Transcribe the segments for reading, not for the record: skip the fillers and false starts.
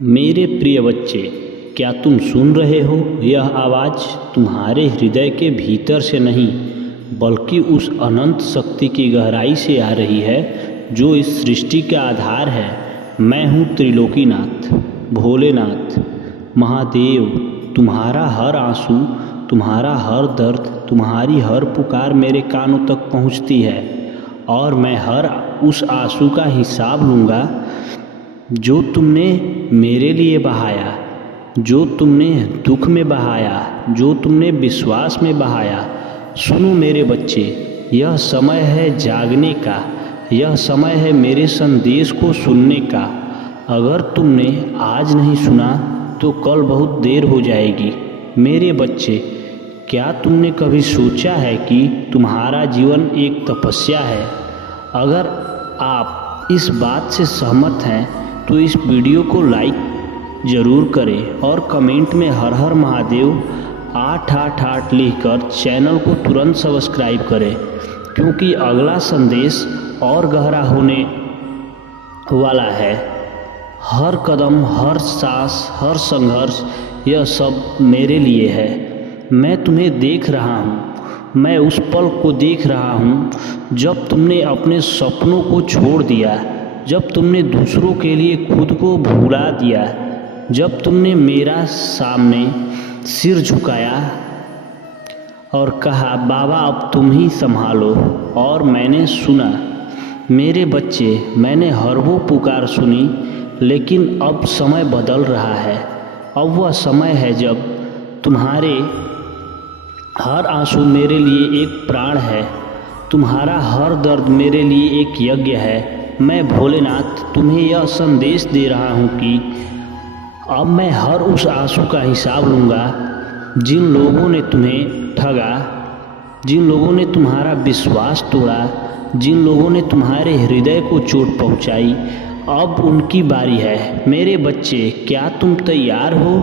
मेरे प्रिय बच्चे, क्या तुम सुन रहे हो? यह आवाज़ तुम्हारे हृदय के भीतर से नहीं बल्कि उस अनंत शक्ति की गहराई से आ रही है जो इस सृष्टि का आधार है। मैं हूँ त्रिलोकीनाथ, भोलेनाथ, महादेव। तुम्हारा हर आंसू, तुम्हारा हर दर्द, तुम्हारी हर पुकार मेरे कानों तक पहुँचती है और मैं हर उस आंसू का हिसाब लूँगा जो तुमने मेरे लिए बहाया, जो तुमने दुख में बहाया, जो तुमने विश्वास में बहाया। सुनो मेरे बच्चे, यह समय है जागने का, यह समय है मेरे संदेश को सुनने का। अगर तुमने आज नहीं सुना तो कल बहुत देर हो जाएगी। मेरे बच्चे, क्या तुमने कभी सोचा है कि तुम्हारा जीवन एक तपस्या है? अगर आप इस बात से सहमत हैं तो इस वीडियो को लाइक ज़रूर करें और कमेंट में हर हर महादेव 888 लिखकर चैनल को तुरंत सब्सक्राइब करें, क्योंकि अगला संदेश और गहरा होने वाला है। हर कदम, हर सांस, हर संघर्ष, यह सब मेरे लिए है। मैं तुम्हें देख रहा हूँ, मैं उस पल को देख रहा हूँ जब तुमने अपने सपनों को छोड़ दिया, जब तुमने दूसरों के लिए खुद को भुला दिया, जब तुमने मेरा सामने सिर झुकाया और कहा, बाबा अब तुम ही संभालो। और मैंने सुना। मेरे बच्चे, मैंने हर वो पुकार सुनी, लेकिन अब समय बदल रहा है। अब वह समय है जब तुम्हारे हर आंसू मेरे लिए एक प्राण है, तुम्हारा हर दर्द मेरे लिए एक यज्ञ है। मैं भोलेनाथ तुम्हें यह संदेश दे रहा हूँ कि अब मैं हर उस आंसू का हिसाब लूँगा जिन लोगों ने तुम्हें ठगा, जिन लोगों ने तुम्हारा विश्वास तोड़ा, जिन लोगों ने तुम्हारे हृदय को चोट पहुँचाई। अब उनकी बारी है। मेरे बच्चे, क्या तुम तैयार हो?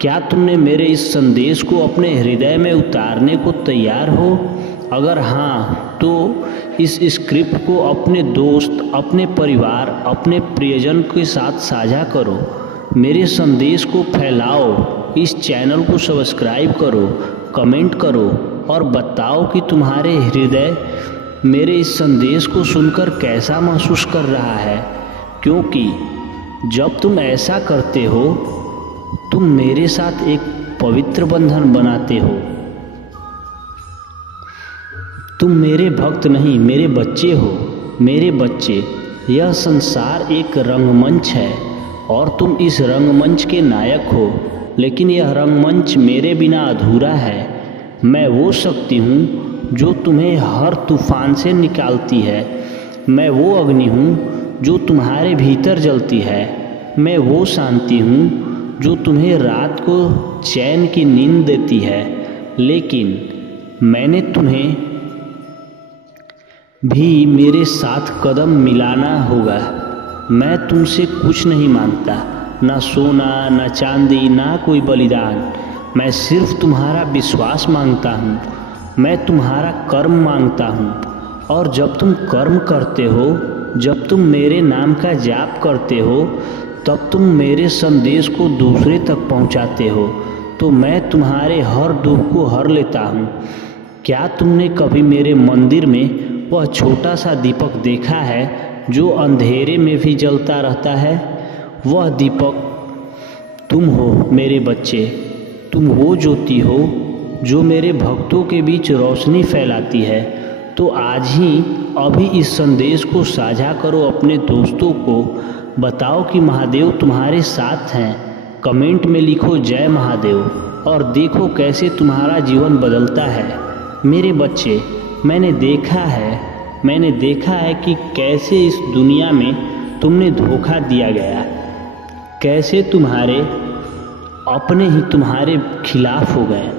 क्या तुमने मेरे इस संदेश को अपने हृदय में उतारने को तैयार हो? अगर हाँ, तो इस स्क्रिप्ट को अपने दोस्त, अपने परिवार, अपने प्रियजन के साथ साझा करो। मेरे संदेश को फैलाओ, इस चैनल को सब्सक्राइब करो, कमेंट करो और बताओ कि तुम्हारे हृदय मेरे इस संदेश को सुनकर कैसा महसूस कर रहा है। क्योंकि जब तुम ऐसा करते हो, तुम मेरे साथ एक पवित्र बंधन बनाते हो। तुम मेरे भक्त नहीं, मेरे बच्चे हो। मेरे बच्चे, यह संसार एक रंगमंच है और तुम इस रंगमंच के नायक हो, लेकिन यह रंगमंच मेरे बिना अधूरा है। मैं वो शक्ति हूँ जो तुम्हें हर तूफान से निकालती है। मैं वो अग्नि हूँ जो तुम्हारे भीतर जलती है। मैं वो शांति हूँ जो तुम्हें रात को चैन की नींद देती है। लेकिन मैंने तुम्हें भी मेरे साथ कदम मिलाना होगा। मैं तुमसे कुछ नहीं मांगता, ना सोना, ना चांदी, ना कोई बलिदान। मैं सिर्फ तुम्हारा विश्वास मांगता हूँ। मैं तुम्हारा कर्म मांगता हूँ। और जब तुम कर्म करते हो, जब तुम मेरे नाम का जाप करते हो, तब तुम मेरे संदेश को दूसरे तक पहुँचाते हो, तो मैं तुम्हारे हर दुख को हर लेता हूँ। क्या तुमने कभी मेरे मंदिर में वह छोटा सा दीपक देखा है जो अंधेरे में भी जलता रहता है? वह दीपक तुम हो मेरे बच्चे। तुम वो ज्योति हो जो मेरे भक्तों के बीच रोशनी फैलाती है। तो आज ही अभी इस संदेश को साझा करो अपने दोस्तों को। बताओ कि महादेव तुम्हारे साथ हैं। कमेंट में लिखो जय महादेव और देखो कैसे तुम्हारा जीवन बदलता है। मेरे बच्चे, मैंने देखा है कि कैसे इस दुनिया में तुमने धोखा दिया गया, कैसे तुम्हारे अपने ही तुम्हारे खिलाफ हो गए,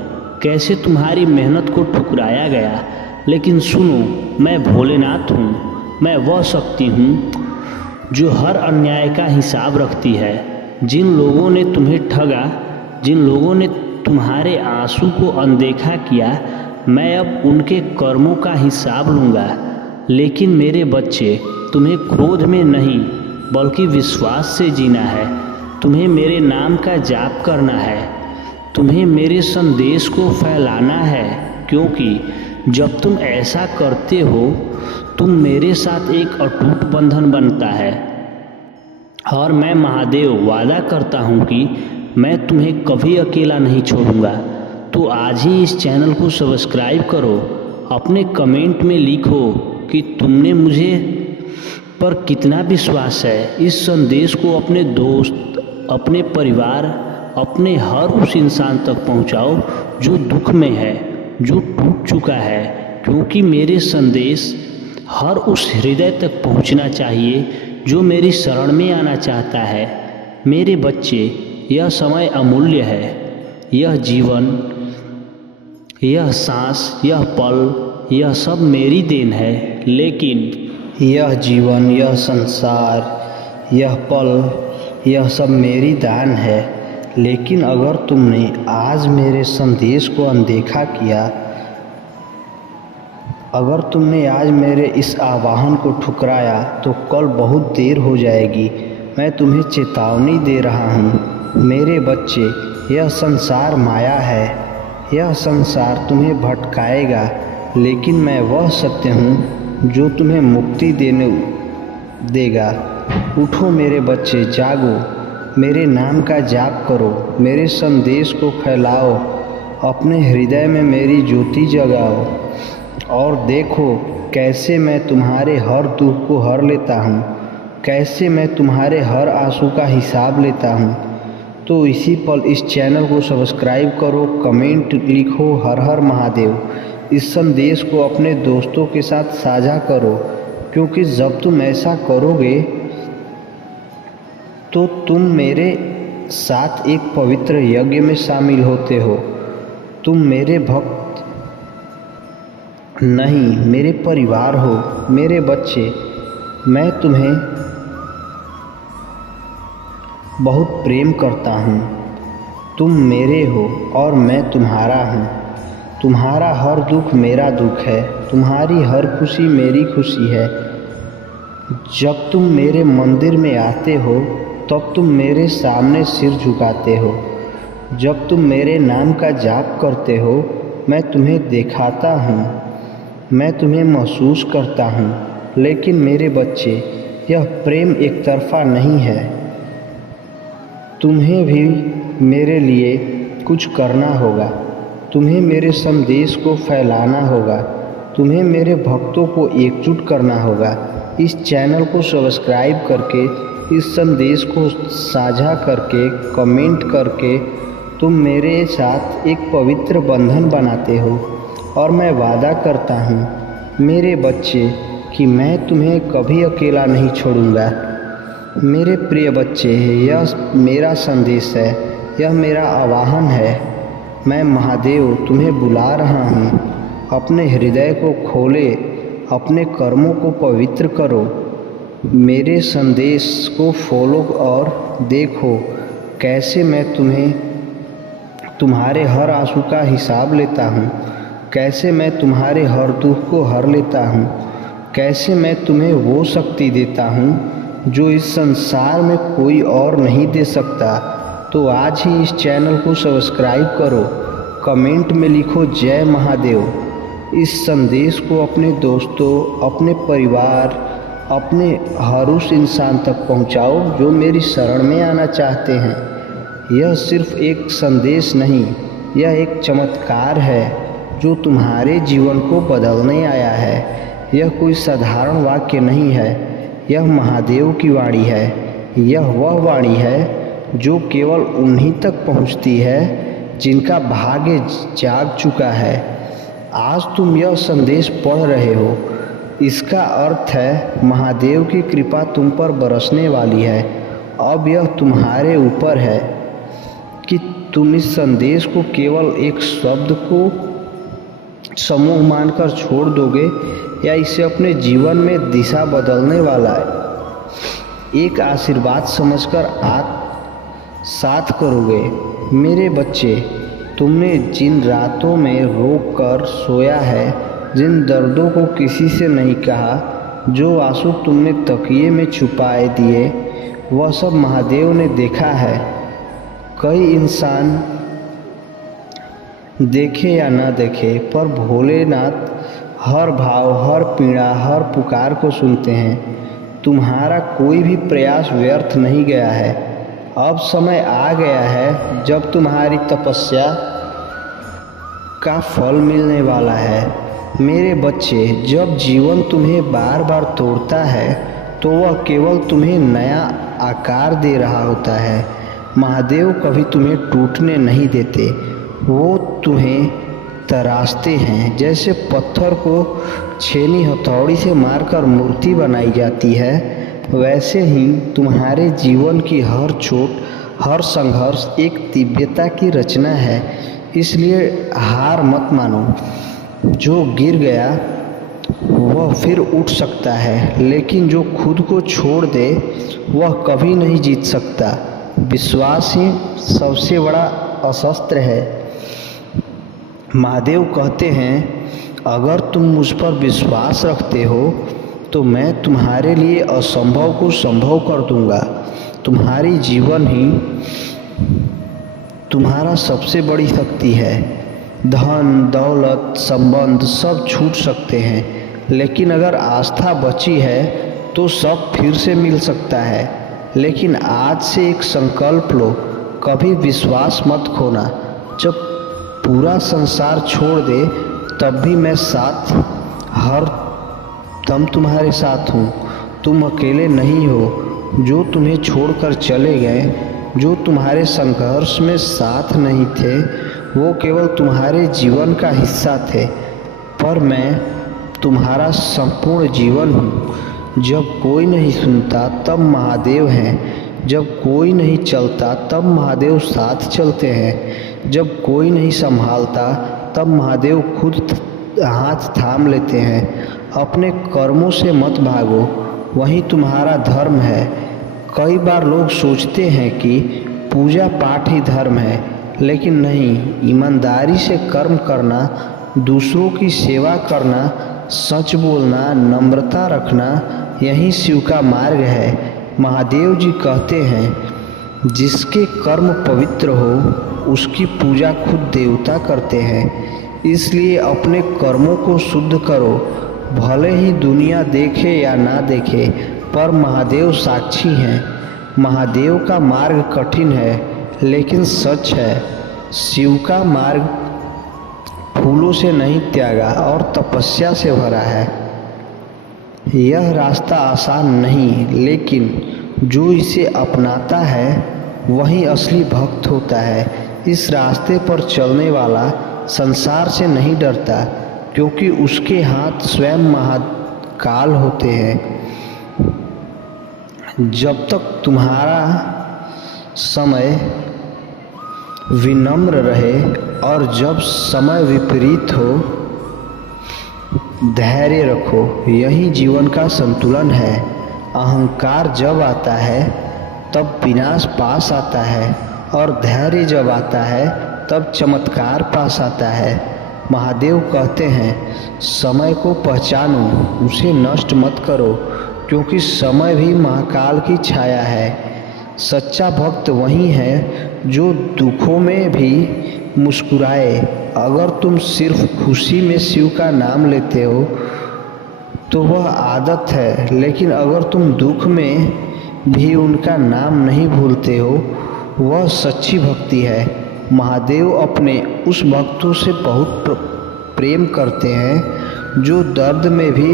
कैसे तुम्हारी मेहनत को ठुकराया गया। लेकिन सुनो, मैं भोलेनाथ हूँ। मैं वह शक्ति हूँ जो हर अन्याय का हिसाब रखती है। जिन लोगों ने तुम्हें ठगा, जिन लोगों ने तुम्हारे आंसू को अनदेखा किया, मैं अब उनके कर्मों का हिसाब लूँगा। लेकिन मेरे बच्चे, तुम्हें क्रोध में नहीं बल्कि विश्वास से जीना है। तुम्हें मेरे नाम का जाप करना है, तुम्हें मेरे संदेश को फैलाना है, क्योंकि जब तुम ऐसा करते हो तुम मेरे साथ एक अटूट बंधन बनता है। और मैं महादेव वादा करता हूँ कि मैं तुम्हें कभी अकेला नहीं छोड़ूंगा। तो आज ही इस चैनल को सब्सक्राइब करो, अपने कमेंट में लिखो कि तुमने मुझे पर कितना विश्वास है। इस संदेश को अपने दोस्त, अपने परिवार, अपने हर उस इंसान तक पहुंचाओ जो दुख में है, जो टूट चुका है, क्योंकि मेरे संदेश हर उस हृदय तक पहुंचना चाहिए जो मेरी शरण में आना चाहता है। मेरे बच्चे, यह समय अमूल्य है, यह जीवन, यह सांस, यह पल, यह सब मेरी देन है। लेकिन यह जीवन, यह संसार, यह पल, यह सब मेरी दान है। लेकिन अगर तुमने आज मेरे संदेश को अनदेखा किया, अगर तुमने आज मेरे इस आह्वान को ठुकराया तो कल बहुत देर हो जाएगी। मैं तुम्हें चेतावनी दे रहा हूँ मेरे बच्चे, यह संसार माया है, यह संसार तुम्हें भटकाएगा, लेकिन मैं वह सत्य हूँ जो तुम्हें मुक्ति देगा। उठो मेरे बच्चे, जागो, मेरे नाम का जाप करो, मेरे संदेश को फैलाओ, अपने हृदय में मेरी ज्योति जगाओ और देखो कैसे मैं तुम्हारे हर दुख को हर लेता हूँ, कैसे मैं तुम्हारे हर आंसू का हिसाब लेता हूँ। तो इसी पल इस चैनल को सब्सक्राइब करो, कमेंट लिखो हर हर महादेव। इस संदेश को अपने दोस्तों के साथ साझा करो, क्योंकि जब तुम ऐसा करोगे तो तुम मेरे साथ एक पवित्र यज्ञ में शामिल होते हो। तुम मेरे भक्त नहीं, मेरे परिवार हो। मेरे बच्चे, मैं तुम्हें बहुत प्रेम करता हूँ। तुम मेरे हो और मैं तुम्हारा हूँ। तुम्हारा हर दुख मेरा दुख है, तुम्हारी हर खुशी मेरी खुशी है। जब तुम मेरे मंदिर में आते हो तब तुम मेरे सामने सिर झुकाते हो। जब तुम मेरे नाम का जाप करते हो मैं तुम्हें दिखाता हूँ, मैं तुम्हें महसूस करता हूँ। लेकिन मेरे बच्चे, यह प्रेम एक तरफा नहीं है। तुम्हें भी मेरे लिए कुछ करना होगा, तुम्हें मेरे संदेश को फैलाना होगा, तुम्हें मेरे भक्तों को एकजुट करना होगा। इस चैनल को सब्सक्राइब करके, इस संदेश को साझा करके, कमेंट करके तुम मेरे साथ एक पवित्र बंधन बनाते हो। और मैं वादा करता हूँ मेरे बच्चे कि मैं तुम्हें कभी अकेला नहीं छोड़ूंगा। मेरे प्रिय बच्चे, यह मेरा संदेश है, यह मेरा आह्वान है। मैं महादेव तुम्हें बुला रहा हूँ। अपने हृदय को खोले, अपने कर्मों को पवित्र करो, मेरे संदेश को फॉलो और देखो कैसे मैं तुम्हारे हर आंसू का हिसाब लेता हूँ, कैसे मैं तुम्हारे हर दुख को हर लेता हूँ, कैसे मैं तुम्हें वो शक्ति देता हूँ जो इस संसार में कोई और नहीं दे सकता। तो आज ही इस चैनल को सब्सक्राइब करो, कमेंट में लिखो जय महादेव। इस संदेश को अपने दोस्तों, अपने परिवार, अपने हर उस इंसान तक पहुँचाओ जो मेरी शरण में आना चाहते हैं। यह सिर्फ एक संदेश नहीं, यह एक चमत्कार है जो तुम्हारे जीवन को बदलने आया है। यह कोई साधारण वाक्य नहीं है, यह महादेव की वाणी है। यह वह वाणी है जो केवल उन्हीं तक पहुंचती है जिनका भाग्य जाग चुका है। आज तुम यह संदेश पढ़ रहे हो, इसका अर्थ है महादेव की कृपा तुम पर बरसने वाली है। अब यह तुम्हारे ऊपर है कि तुम इस संदेश को केवल एक शब्द को समूह मानकर छोड़ दोगे या इसे अपने जीवन में दिशा बदलने वाला एक आशीर्वाद समझकर साथ करोगे। मेरे बच्चे, तुमने जिन रातों में रोक कर सोया है, जिन दर्दों को किसी से नहीं कहा, जो आंसू तुमने तकिए में छुपाए दिए, वह सब महादेव ने देखा है। कई इंसान देखे या न देखे, पर भोलेनाथ हर भाव, हर पीड़ा, हर पुकार को सुनते हैं। तुम्हारा कोई भी प्रयास व्यर्थ नहीं गया है। अब समय आ गया है जब तुम्हारी तपस्या का फल मिलने वाला है। मेरे बच्चे, जब जीवन तुम्हें बार बार तोड़ता है तो वह केवल तुम्हें नया आकार दे रहा होता है। महादेव कभी तुम्हें टूटने नहीं देते, वो तुम्हें तराशते हैं। जैसे पत्थर को छेनी हथौड़ी से मारकर मूर्ति बनाई जाती है, वैसे ही तुम्हारे जीवन की हर चोट, हर संघर्ष एक दिव्यता की रचना है। इसलिए हार मत मानो। जो गिर गया वह फिर उठ सकता है, लेकिन जो खुद को छोड़ दे वह कभी नहीं जीत सकता। विश्वास ही सबसे बड़ा अस्त्र है। महादेव कहते हैं, अगर तुम मुझ पर विश्वास रखते हो तो मैं तुम्हारे लिए असंभव को संभव कर दूंगा। तुम्हारी जीवन ही तुम्हारा सबसे बड़ी शक्ति है। धन, दौलत, संबंध सब छूट सकते हैं, लेकिन अगर आस्था बची है तो सब फिर से मिल सकता है। लेकिन आज से एक संकल्प लो, कभी विश्वास मत खोना। जब पूरा संसार छोड़ दे तब भी मैं साथ, हर दम तुम्हारे साथ हूँ। तुम अकेले नहीं हो। जो तुम्हें छोड़कर चले गए, जो तुम्हारे संघर्ष में साथ नहीं थे, वो केवल तुम्हारे जीवन का हिस्सा थे, पर मैं तुम्हारा संपूर्ण जीवन हूँ। जब कोई नहीं सुनता तब महादेव हैं। जब कोई नहीं चलता तब महादेव साथ चलते हैं। जब कोई नहीं संभालता तब महादेव खुद हाथ थाम लेते हैं। अपने कर्मों से मत भागो, वही तुम्हारा धर्म है। कई बार लोग सोचते हैं कि पूजा पाठ ही धर्म है, लेकिन नहीं। ईमानदारी से कर्म करना, दूसरों की सेवा करना, सच बोलना, नम्रता रखना, यही शिव का मार्ग है। महादेव जी कहते हैं, जिसके कर्म पवित्र हो उसकी पूजा खुद देवता करते हैं। इसलिए अपने कर्मों को शुद्ध करो। भले ही दुनिया देखे या ना देखे, पर महादेव साक्षी हैं। महादेव का मार्ग कठिन है, लेकिन सच है। शिव का मार्ग फूलों से नहीं त्यागा और तपस्या से भरा है। यह रास्ता आसान नहीं, लेकिन जो इसे अपनाता है वही असली भक्त होता है। इस रास्ते पर चलने वाला संसार से नहीं डरता, क्योंकि उसके हाथ स्वयं महाकाल होते हैं। जब तक तुम्हारा समय विनम्र रहे और जब समय विपरीत हो, धैर्य रखो। यही जीवन का संतुलन है। अहंकार जब आता है तब विनाश पास आता है, और धैर्य जब आता है तब चमत्कार पास आता है। महादेव कहते हैं, समय को पहचानो, उसे नष्ट मत करो, क्योंकि समय भी महाकाल की छाया है। सच्चा भक्त वही है जो दुखों में भी मुस्कुराए। अगर तुम सिर्फ खुशी में शिव का नाम लेते हो तो वह आदत है, लेकिन अगर तुम दुख में भी उनका नाम नहीं भूलते हो, वह सच्ची भक्ति है। महादेव अपने उस भक्तों से बहुत प्रेम करते हैं जो दर्द में भी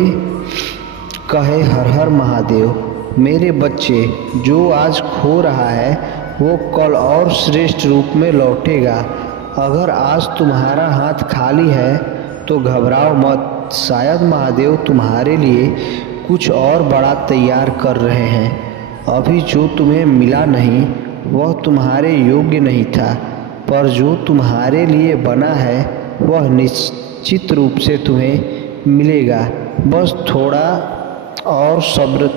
कहे हर हर महादेव। मेरे बच्चे, जो आज खो रहा है वो कल और श्रेष्ठ रूप में लौटेगा। अगर आज तुम्हारा हाथ खाली है तो घबराओ मत, शायद महादेव तुम्हारे लिए कुछ और बड़ा तैयार कर रहे हैं। अभी जो तुम्हें मिला नहीं वह तुम्हारे योग्य नहीं था, पर जो तुम्हारे लिए बना है वह निश्चित रूप से तुम्हें मिलेगा। बस थोड़ा और सब्र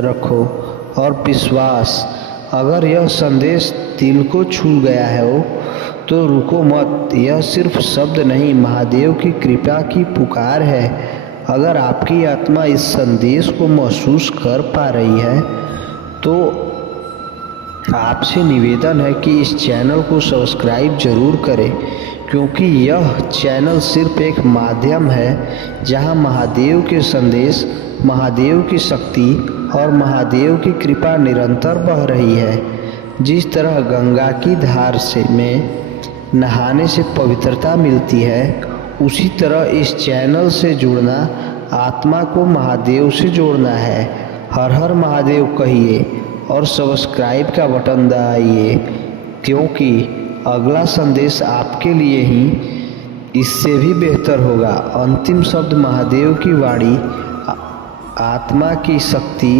रखो और विश्वास। अगर यह संदेश दिल को छू गया हो तो रुको मत। यह सिर्फ शब्द नहीं, महादेव की कृपा की पुकार है। अगर आपकी आत्मा इस संदेश को महसूस कर पा रही है तो आपसे निवेदन है कि इस चैनल को सब्सक्राइब जरूर करें, क्योंकि यह चैनल सिर्फ एक माध्यम है जहां महादेव के संदेश, महादेव की शक्ति और महादेव की कृपा निरंतर बह रही है। जिस तरह गंगा की धार में नहाने से पवित्रता मिलती है, उसी तरह इस चैनल से जुड़ना आत्मा को महादेव से जोड़ना है। हर हर महादेव कहिए और सब्सक्राइब का बटन दबाइए, क्योंकि अगला संदेश आपके लिए ही इससे भी बेहतर होगा। अंतिम शब्द महादेव की वाणी, आत्मा की शक्ति,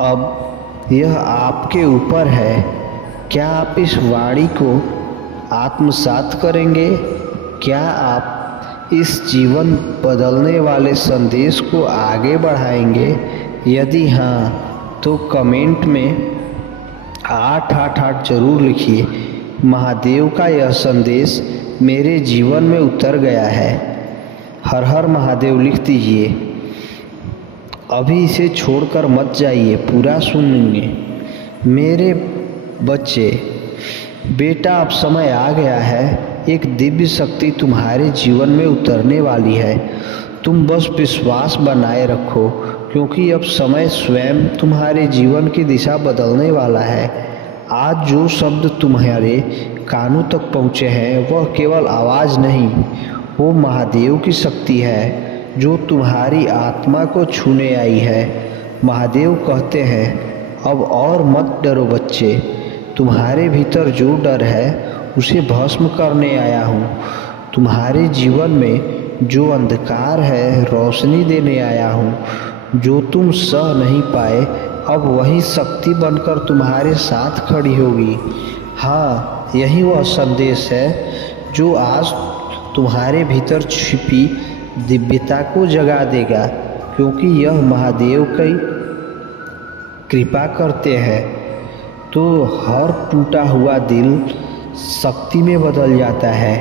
अब यह आपके ऊपर है। क्या आप इस वाणी को आत्मसात करेंगे? क्या आप इस जीवन बदलने वाले संदेश को आगे बढ़ाएंगे? यदि हाँ, तो कमेंट में 888 जरूर लिखिए। महादेव का यह संदेश मेरे जीवन में उतर गया है। हर हर महादेव लिख दीजिए। अभी इसे छोड़कर मत जाइए, पूरा सुनिए। मेरे बच्चे, बेटा, अब समय आ गया है। एक दिव्य शक्ति तुम्हारे जीवन में उतरने वाली है। तुम बस विश्वास बनाए रखो, क्योंकि अब समय स्वयं तुम्हारे जीवन की दिशा बदलने वाला है। आज जो शब्द तुम्हारे कानों तक पहुँचे हैं, वह केवल आवाज़ नहीं, वो महादेव की शक्ति है जो तुम्हारी आत्मा को छूने आई है। महादेव कहते हैं, अब और मत डरो बच्चे, तुम्हारे भीतर जो डर है उसे भस्म करने आया हूँ। तुम्हारे जीवन में जो अंधकार है, रोशनी देने आया हूँ। जो तुम सह नहीं पाए, अब वही शक्ति बनकर तुम्हारे साथ खड़ी होगी। हाँ, यही वह संदेश है जो आज तुम्हारे भीतर छिपी दिव्यता को जगा देगा, क्योंकि यह महादेव की कृपा करते हैं तो हर टूटा हुआ दिल शक्ति में बदल जाता है।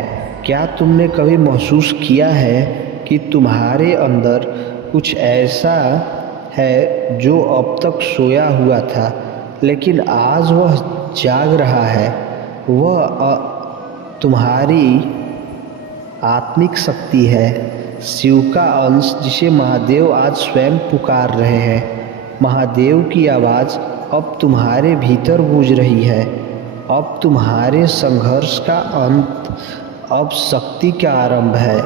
क्या तुमने कभी महसूस किया है कि तुम्हारे अंदर कुछ ऐसा है जो अब तक सोया हुआ था, लेकिन आज वह जाग रहा है? वह तुम्हारी आत्मिक शक्ति है, शिव का अंश, जिसे महादेव आज स्वयं पुकार रहे हैं। महादेव की आवाज़ अब तुम्हारे भीतर गूंज रही है। अब तुम्हारे संघर्ष का अंत, अब शक्ति का आरंभ है।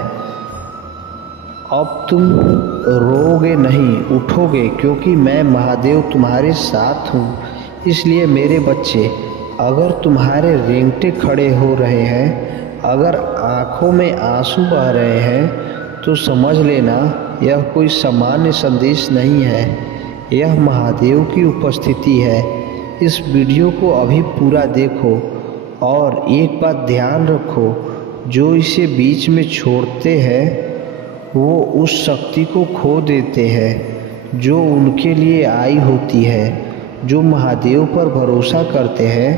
अब तुम रोओगे नहीं, उठोगे, क्योंकि मैं महादेव तुम्हारे साथ हूँ। इसलिए मेरे बच्चे, अगर तुम्हारे रेंगटे खड़े हो रहे हैं, अगर आँखों में आंसू बह रहे हैं, तो समझ लेना यह कोई सामान्य संदेश नहीं है, यह महादेव की उपस्थिति है। इस वीडियो को अभी पूरा देखो और एक बात ध्यान रखो, जो इसे बीच में छोड़ते हैं वो उस शक्ति को खो देते हैं जो उनके लिए आई होती है। जो महादेव पर भरोसा करते हैं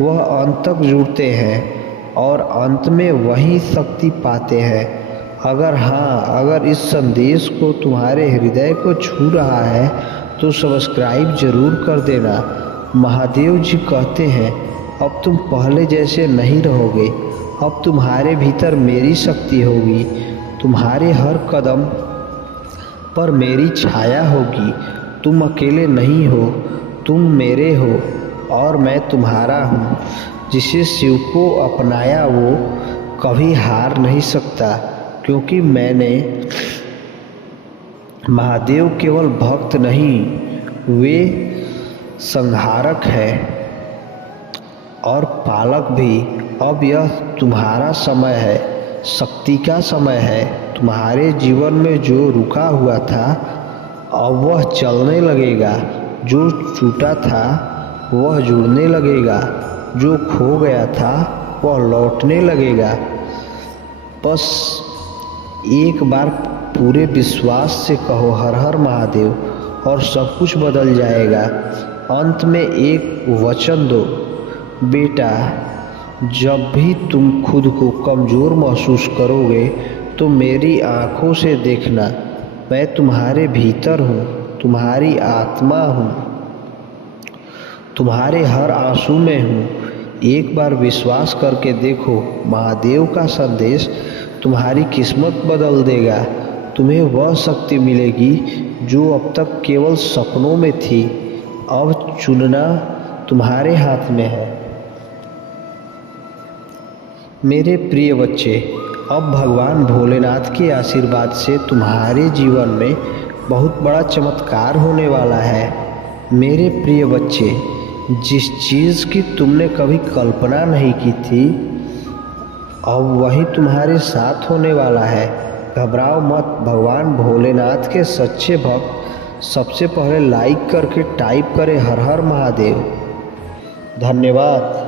वह अंत तक जुड़ते हैं और अंत में वही शक्ति पाते हैं। अगर इस संदेश को तुम्हारे हृदय को छू रहा है तो सब्सक्राइब जरूर कर देना। महादेव जी कहते हैं, अब तुम पहले जैसे नहीं रहोगे, अब तुम्हारे भीतर मेरी शक्ति होगी। तुम्हारे हर कदम पर मेरी छाया होगी। तुम अकेले नहीं हो, तुम मेरे हो और मैं तुम्हारा हूँ। जिसे शिव को अपनाया वो कभी हार नहीं सकता, क्योंकि महादेव केवल भक्त नहीं, वे संहारक है और पालक भी। अब यह तुम्हारा समय है, शक्ति का समय है। तुम्हारे जीवन में जो रुका हुआ था अब वह चलने लगेगा, जो टूटा था वह जुड़ने लगेगा, जो खो गया था वह लौटने लगेगा। बस एक बार पूरे विश्वास से कहो हर हर महादेव और सब कुछ बदल जाएगा। अंत में एक वचन दो, बेटा, जब भी तुम खुद को कमज़ोर महसूस करोगे तो मेरी आँखों से देखना, मैं तुम्हारे भीतर हूँ, तुम्हारी आत्मा हूँ। तुम्हारे हर आंसू में हूँ। एक बार विश्वास करके देखो, महादेव का संदेश तुम्हारी किस्मत बदल देगा। तुम्हें वह शक्ति मिलेगी जो अब तक केवल सपनों में थी। अब चुनना तुम्हारे हाथ में है। मेरे प्रिय बच्चे, अब भगवान भोलेनाथ के आशीर्वाद से तुम्हारे जीवन में बहुत बड़ा चमत्कार होने वाला है। मेरे प्रिय बच्चे, जिस चीज़ की तुमने कभी कल्पना नहीं की थी, अब वही तुम्हारे साथ होने वाला है। घबराओ मत। भगवान भोलेनाथ के सच्चे भक्त सबसे पहले लाइक करके टाइप करें हर हर महादेव। धन्यवाद।